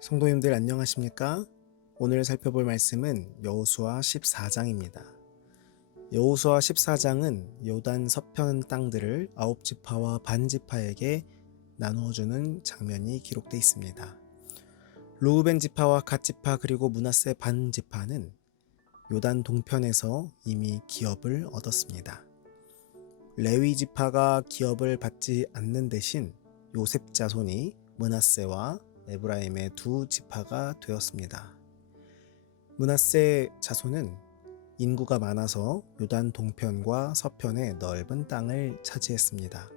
성도님들 안녕하십니까? 오늘 살펴볼 말씀은 여호수아 14장입니다. 여호수아 14장은 요단 서편 땅들을 아홉 지파와 반 지파에게 나누어주는 장면이 기록되어 있습니다. 르우벤 지파와 갓 지파 그리고 므낫세 반 지파는 요단 동편에서 이미 기업을 얻었습니다. 레위 지파가 기업을 받지 않는 대신 요셉 자손이 므낫세와 에브라임의 두 지파가 되었습니다. 므낫세 자손은 인구가 많아서 요단 동편과 서편의 넓은 땅을 차지했습니다.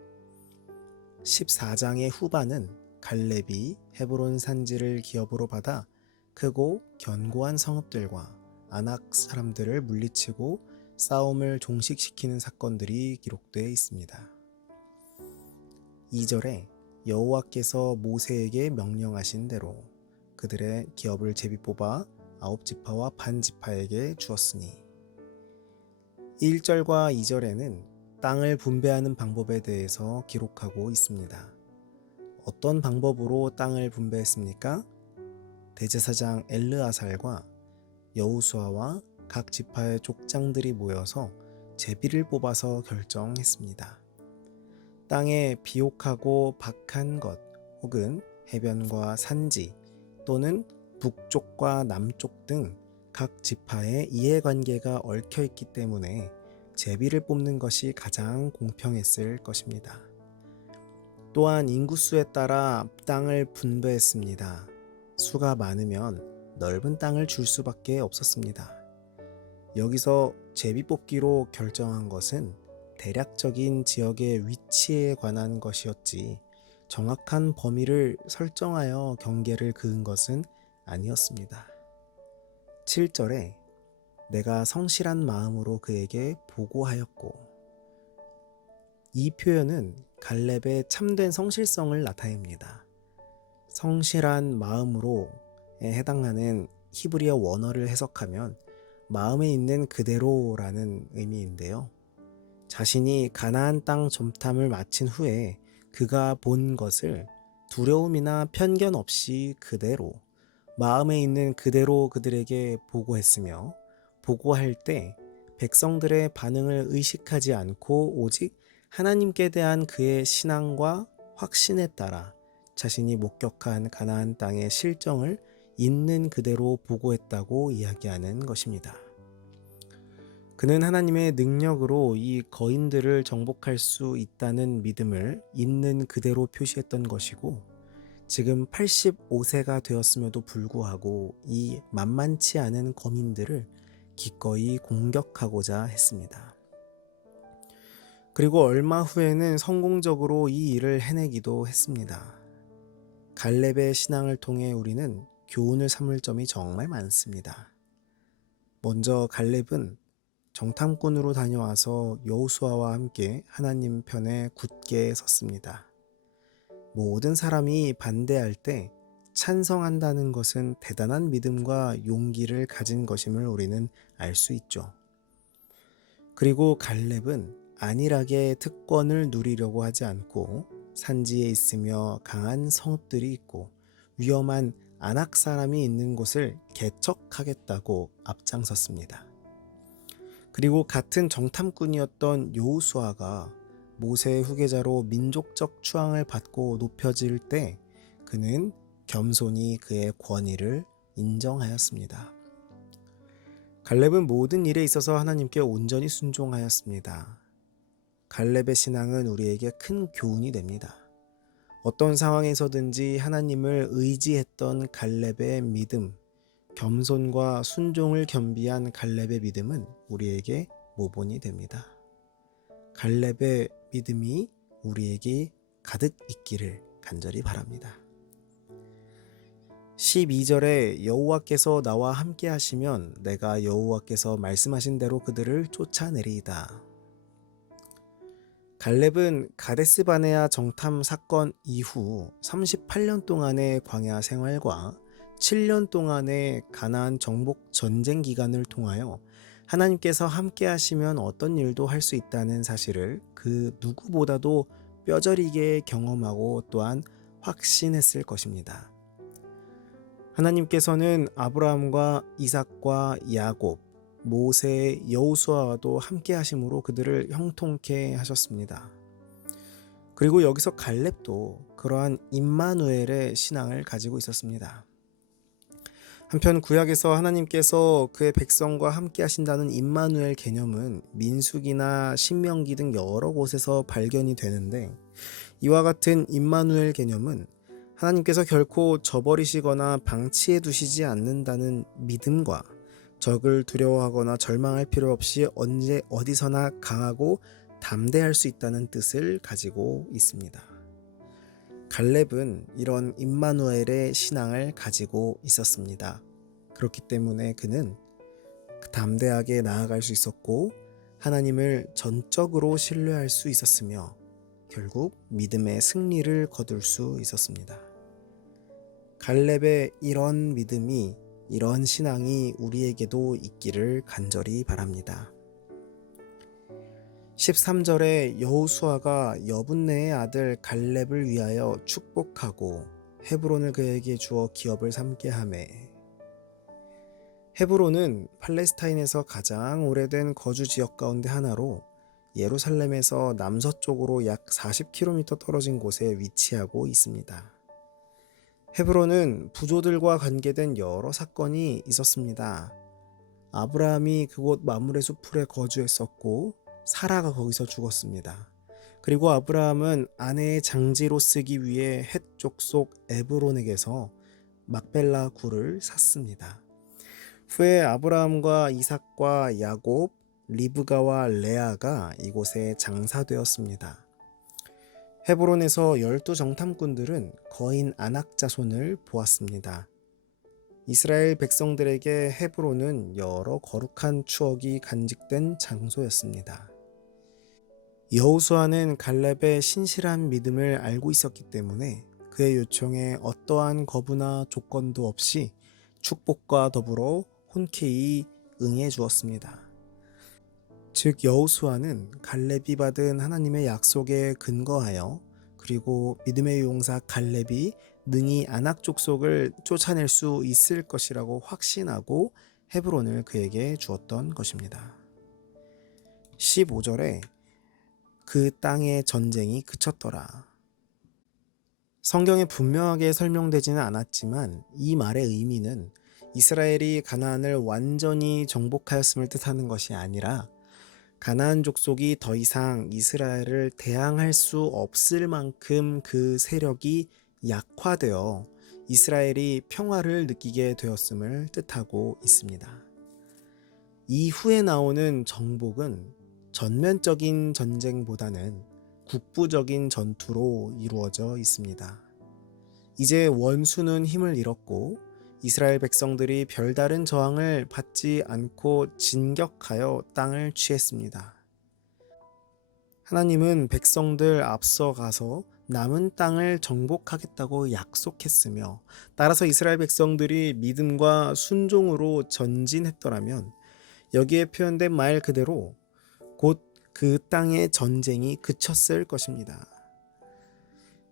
14장의 후반은 갈렙이 헤브론 산지를 기업으로 받아 크고 견고한 성읍들과 아낙 사람들을 물리치고 싸움을 종식시키는 사건들이 기록되어 있습니다. 2절에 여호와께서 모세에게 명령하신 대로 그들의 기업을 제비 뽑아 아홉 지파와 반 지파에게 주었으니 1절과 2절에는 땅을 분배하는 방법에 대해서 기록하고 있습니다. 어떤 방법으로 땅을 분배했습니까? 대제사장 엘르아살과 여호수아와 각 지파의 족장들이 모여서 제비를 뽑아서 결정했습니다. 땅에 비옥하고 박한 것 혹은 해변과 산지 또는 북쪽과 남쪽 등 각 지파의 이해관계가 얽혀있기 때문에 제비를 뽑는 것이 가장 공평했을 것입니다. 또한 인구수에 따라 땅을 분배했습니다. 수가 많으면 넓은 땅을 줄 수밖에 없었습니다. 여기서 제비 뽑기로 결정한 것은 대략적인 지역의 위치에 관한 것이었지 정확한 범위를 설정하여 경계를 그은 것은 아니었습니다. 7절에 내가 성실한 마음으로 그에게 보고하였고, 이 표현은 갈렙의 참된 성실성을 나타냅니다. 성실한 마음으로에 해당하는 히브리어 원어를 해석하면 마음에 있는 그대로라는 의미인데요. 자신이 가나안 땅 점탐을 마친 후에 그가 본 것을 두려움이나 편견 없이 그대로 마음에 있는 그대로 그들에게 보고했으며, 보고할 때 백성들의 반응을 의식하지 않고 오직 하나님께 대한 그의 신앙과 확신에 따라 자신이 목격한 가나안 땅의 실정을 있는 그대로 보고했다고 이야기하는 것입니다. 그는 하나님의 능력으로 이 거인들을 정복할 수 있다는 믿음을 있는 그대로 표시했던 것이고, 지금 85세가 되었음에도 불구하고 이 만만치 않은 거민들을 기꺼이 공격하고자 했습니다. 그리고 얼마 후에는 성공적으로 이 일을 해내기도 했습니다. 갈렙의 신앙을 통해 우리는 교훈을 삼을 점이 정말 많습니다. 먼저 갈렙은 정탐꾼으로 다녀와서 여호수아와 함께 하나님 편에 굳게 섰습니다. 모든 사람이 반대할 때 찬성한다는 것은 대단한 믿음과 용기를 가진 것임을 우리는 알 수 있죠. 그리고 갈렙은 안일하게 특권을 누리려고 하지 않고 산지에 있으며 강한 성읍들이 있고 위험한 아낙 사람이 있는 곳을 개척하겠다고 앞장섰습니다. 그리고 같은 정탐꾼이었던 여호수아가 모세의 후계자로 민족적 추앙을 받고 높여질 때 그는 겸손히 그의 권위를 인정하였습니다. 갈렙은 모든 일에 있어서 하나님께 온전히 순종하였습니다. 갈렙의 신앙은 우리에게 큰 교훈이 됩니다. 어떤 상황에서든지 하나님을 의지했던 갈렙의 믿음, 겸손과 순종을 겸비한 갈렙의 믿음은 우리에게 모본이 됩니다. 갈렙의 믿음이 우리에게 가득 있기를 간절히 바랍니다. 12절에 여호와께서 나와 함께 하시면 내가 여호와께서 말씀하신 대로 그들을 쫓아내리이다. 갈렙은 가데스 바네아 정탐 사건 이후 38년 동안의 광야 생활과 7년 동안의 가나안 정복 전쟁 기간을 통하여 하나님께서 함께 하시면 어떤 일도 할 수 있다는 사실을 그 누구보다도 뼈저리게 경험하고 또한 확신했을 것입니다. 하나님께서는 아브라함과 이삭과 야곱, 모세, 여호수아와도 함께 하심으로 그들을 형통케 하셨습니다. 그리고 여기서 갈렙도 그러한 임마누엘의 신앙을 가지고 있었습니다. 한편 구약에서 하나님께서 그의 백성과 함께 하신다는 임마누엘 개념은 민수기나 신명기 등 여러 곳에서 발견이 되는데, 이와 같은 임마누엘 개념은 하나님께서 결코 저버리시거나 방치해 두시지 않는다는 믿음과 적을 두려워하거나 절망할 필요 없이 언제 어디서나 강하고 담대할 수 있다는 뜻을 가지고 있습니다. 갈렙은 이런 임마누엘의 신앙을 가지고 있었습니다. 그렇기 때문에 그는 담대하게 나아갈 수 있었고 하나님을 전적으로 신뢰할 수 있었으며 결국 믿음의 승리를 거둘 수 있었습니다. 갈렙의 이런 믿음이, 이런 신앙이 우리에게도 있기를 간절히 바랍니다. 13절에 여호수아가 여분네의 아들 갈렙을 위하여 축복하고 헤브론을 그에게 주어 기업을 삼게 하매. 헤브론은 팔레스타인에서 가장 오래된 거주 지역 가운데 하나로 예루살렘에서 남서쪽으로 약 40km 떨어진 곳에 위치하고 있습니다. 헤브론은 부조들과 관계된 여러 사건이 있었습니다. 아브라함이 그곳 마므레 수풀에 거주했었고 사라가 거기서 죽었습니다. 그리고 아브라함은 아내의 장지로 쓰기 위해 헷 족속 에브론에게서 막벨라 굴을 샀습니다. 후에 아브라함과 이삭과 야곱, 리브가와 레아가 이곳에 장사되었습니다. 헤브론에서 12정탐꾼들은 거인 아낙 자손을 보았습니다. 이스라엘 백성들에게 헤브론은 여러 거룩한 추억이 간직된 장소였습니다. 여호수아는 갈렙의 신실한 믿음을 알고 있었기 때문에 그의 요청에 어떠한 거부나 조건도 없이 축복과 더불어 흔쾌히 응해 주었습니다. 즉 여호수아는 갈렙이 받은 하나님의 약속에 근거하여 그리고 믿음의 용사 갈렙이 능히 아낙 족속을 쫓아낼 수 있을 것이라고 확신하고 헤브론을 그에게 주었던 것입니다. 15절에 그 땅의 전쟁이 그쳤더라. 성경에 분명하게 설명되지는 않았지만 이 말의 의미는 이스라엘이 가나안을 완전히 정복하였음을 뜻하는 것이 아니라 가나안 족속이 더 이상 이스라엘을 대항할 수 없을 만큼 그 세력이 약화되어 이스라엘이 평화를 느끼게 되었음을 뜻하고 있습니다. 이후에 나오는 정복은 전면적인 전쟁보다는 국부적인 전투로 이루어져 있습니다. 이제 원수는 힘을 잃었고 이스라엘 백성들이 별다른 저항을 받지 않고 진격하여 땅을 취했습니다. 하나님은 백성들 앞서가서 남은 땅을 정복하겠다고 약속했으며 따라서 이스라엘 백성들이 믿음과 순종으로 전진했더라면 여기에 표현된 말 그대로 곧 그 땅의 전쟁이 그쳤을 것입니다.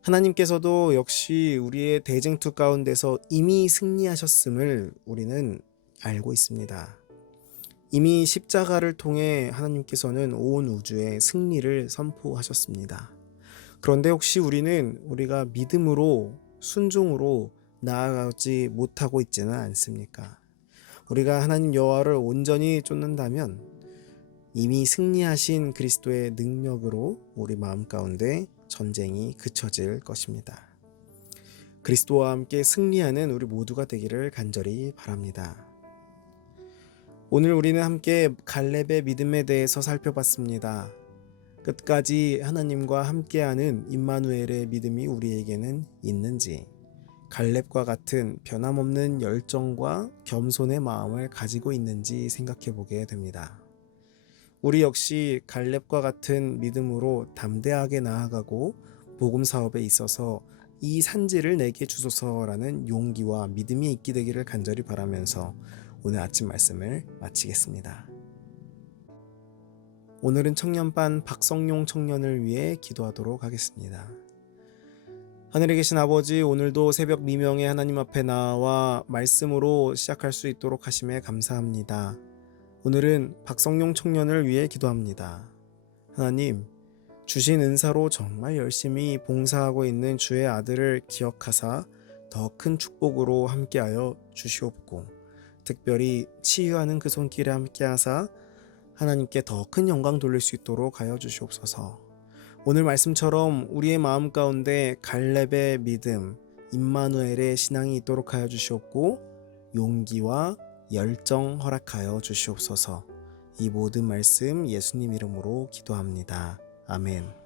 하나님께서도 역시 우리의 대쟁투 가운데서 이미 승리하셨음을 우리는 알고 있습니다. 이미 십자가를 통해 하나님께서는 온 우주에 승리를 선포하셨습니다. 그런데 혹시 우리가 믿음으로 순종으로 나아가지 못하고 있지는 않습니까? 우리가 하나님 여호와를 온전히 쫓는다면 이미 승리하신 그리스도의 능력으로 우리 마음 가운데 전쟁이 그쳐질 것입니다. 그리스도와 함께 승리하는 우리 모두가 되기를 간절히 바랍니다. 오늘 우리는 함께 갈렙의 믿음에 대해서 살펴봤습니다. 끝까지 하나님과 함께하는 임마누엘의 믿음이 우리에게는 있는지, 갈렙과 같은 변함없는 열정과 겸손의 마음을 가지고 있는지 생각해 보게 됩니다. 우리 역시 갈렙과 같은 믿음으로 담대하게 나아가고 복음 사업에 있어서 이 산지를 내게 주소서라는 용기와 믿음이 있게 되기를 간절히 바라면서 오늘 아침 말씀을 마치겠습니다. 오늘은 청년반 박성용 청년을 위해 기도하도록 하겠습니다. 하늘에 계신 아버지, 오늘도 새벽 미명에 하나님 앞에 나와 말씀으로 시작할 수 있도록 하심에 감사합니다. 오늘은 박성용 청년을 위해 기도합니다. 하나님, 주신 은사로 정말 열심히 봉사하고 있는 주의 아들을 기억하사 더 큰 축복으로 함께하여 주시옵고, 특별히 치유하는 그 손길에 함께하사 하나님께 더 큰 영광 돌릴 수 있도록 하여 주시옵소서. 오늘 말씀처럼 우리의 마음 가운데 갈렙의 믿음, 임마누엘의 신앙이 있도록 하여 주시옵고, 용기와 열정 허락하여 주시옵소서. 이 모든 말씀 예수님 이름으로 기도합니다. 아멘.